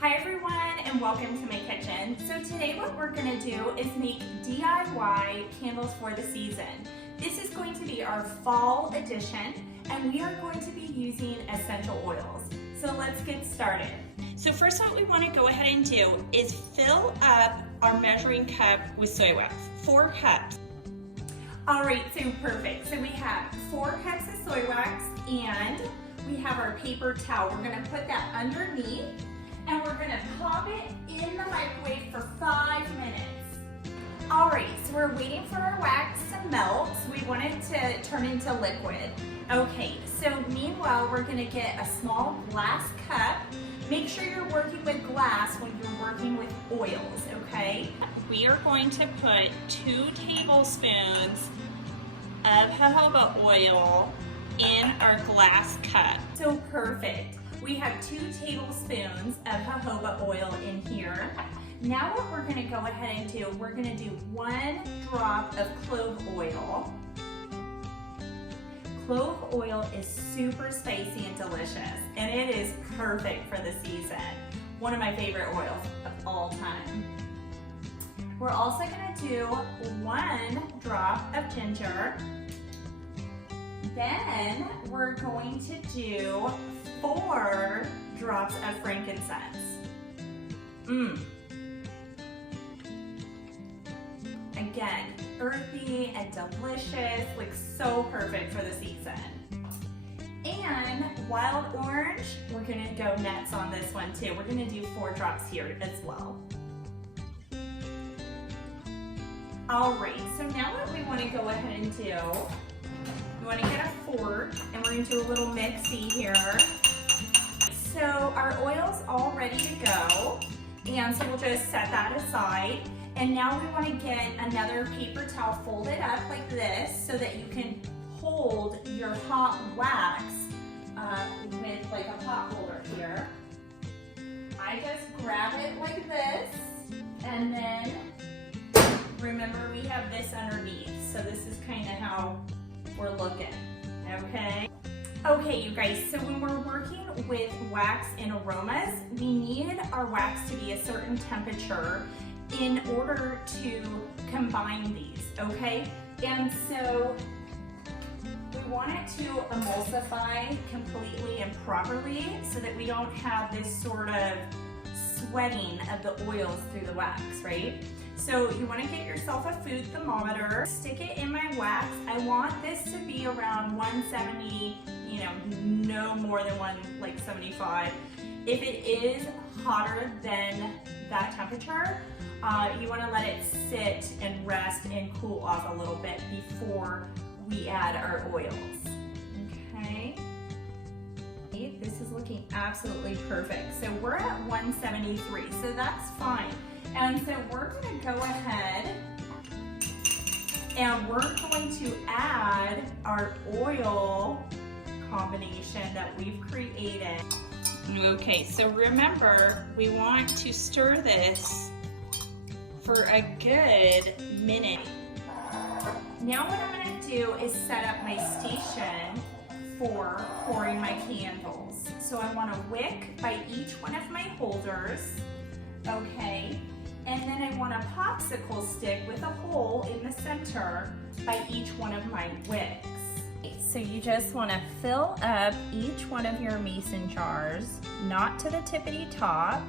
Hi everyone and welcome to my kitchen. So today what we're going to do is make DIY candles for the season. This is going to be our fall edition and we are going to be using essential oils. So let's get started. So first what we want to go ahead and do is fill up our measuring cup with soy wax, 4 cups. Alright, so perfect. So we have 4 cups of soy wax and we have our paper towel. We're going to put that underneath and we're going to pop it in the microwave for 5 minutes. Alright, so we're waiting for our wax to melt. We want it to turn into liquid. Okay, so meanwhile we're going to get a small glass cup. Make sure you're working with glass when you're working with oils, okay? We are going to put 2 tablespoons of jojoba oil in our glass cup. So perfect. We have 2 tablespoons of jojoba oil in here. Now what we're going to go ahead and do, we're going to do 1 drop of clove oil. Clove oil is super spicy and delicious, and it is perfect for the season. One of my favorite oils of all time. We're also going to do 1 drop of ginger. Then we're going to do 4 drops of frankincense. Again, earthy and delicious, like so perfect for the season. And wild orange, we're gonna go nuts on this one too. We're gonna do 4 drops here as well. All right, so now what we wanna go ahead and do, we wanna get a fork and we're gonna do a little mixy here. So our oil's all ready to go, and so we'll just set that aside. And now we want to get another paper towel folded up like this so that you can hold your hot wax with like a pot holder here. I just grab it like this, and then remember we have this underneath, so this is kind of how we're looking, okay? Okay, you guys, so when we're working with wax and aromas, we need our wax to be a certain temperature in order to combine these, okay? And so we want it to emulsify completely and properly so that we don't have this sort of sweating of the oils through the wax, right? So you want to get yourself a food thermometer, stick it in my wax. I want this to be around 170, no more than 175. If it is hotter than that temperature, you want to let it sit and rest and cool off a little bit before we add our oils. Okay. This is looking absolutely perfect. So we're at 173, so that's fine. And so we're going to go ahead and we're going to add our oil combination that we've created. Okay, so remember, we want to stir this for a good minute. Now what I'm going to do is set up my station for pouring my candles. So I want a wick by each one of my holders, okay? And then I want a popsicle stick with a hole in the center by each one of my wicks. So you just want to fill up each one of your mason jars, not to the tippity top.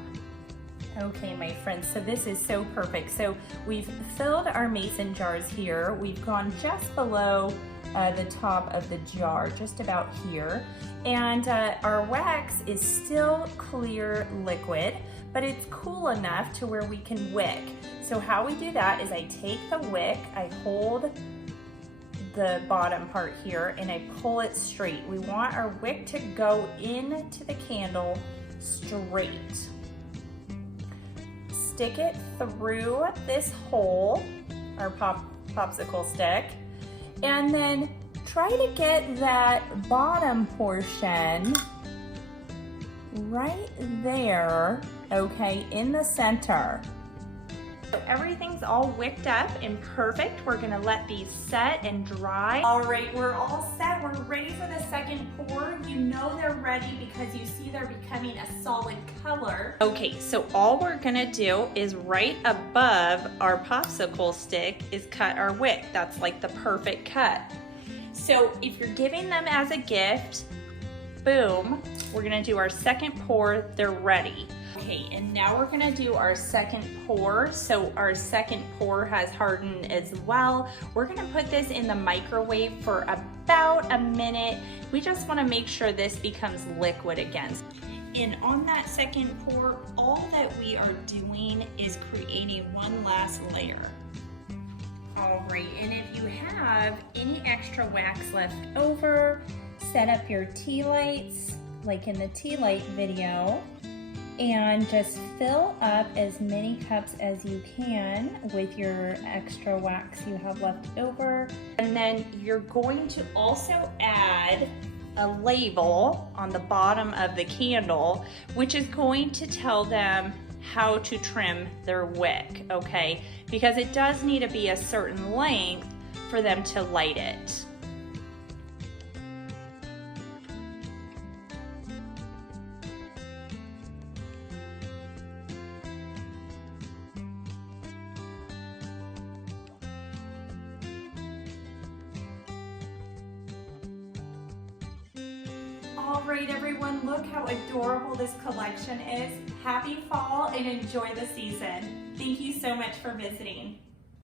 Okay, my friends, so this is so perfect. So we've filled our mason jars here. We've gone just below the top of the jar, just about here. And our wax is still clear liquid, but it's cool enough to where we can wick. So how we do that is I take the wick, I hold the bottom part here, and I pull it straight. We want our wick to go into the candle straight. Stick it through this hole, our popsicle stick, and then try to get that bottom portion right there, okay, in the center. So everything's all wicked up and perfect. We're gonna let these set and dry. All right, we're all set. We're ready for the second pour. You know they're ready because you see they're becoming a solid color. Okay, so all we're gonna do is right above our popsicle stick is cut our wick. That's like the perfect cut. So if you're giving them as a gift, boom, we're gonna do our second pour, they're ready. Okay, and now we're gonna do our second pour. So our second pour has hardened as well. We're gonna put this in the microwave for about a minute. We just wanna make sure this becomes liquid again. And on that second pour, all that we are doing is creating one last layer. All right, and if you have any extra wax left over, set up your tea lights, like in the tea light video, and just fill up as many cups as you can with your extra wax you have left over. And then you're going to also add a label on the bottom of the candle, which is going to tell them how to trim their wick, okay? Because it does need to be a certain length for them to light it. All right, everyone, look how adorable this collection is. Happy fall and enjoy the season. Thank you so much for visiting.